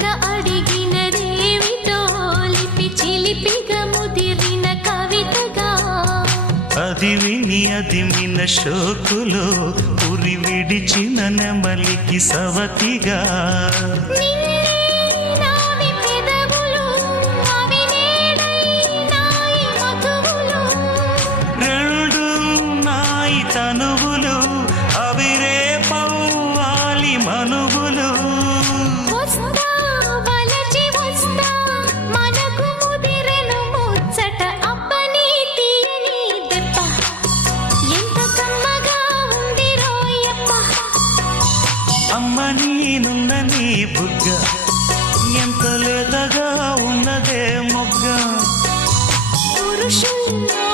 అడక్క అడిగినదేమిటో లిపి చిలిపిగా ముదిరిన కవితగా అది విని అది మిన శోకులో ఉరి విడిచిన నెమలికి సవతిగా రెండు నాయి తనువులు అవి రేపవ్వాలి మనువులు అమ్మ నేనున్న నీ బుగ్గ ఎంత లేతగా ఉన్నదే మొగ్గ పురుషుల్లో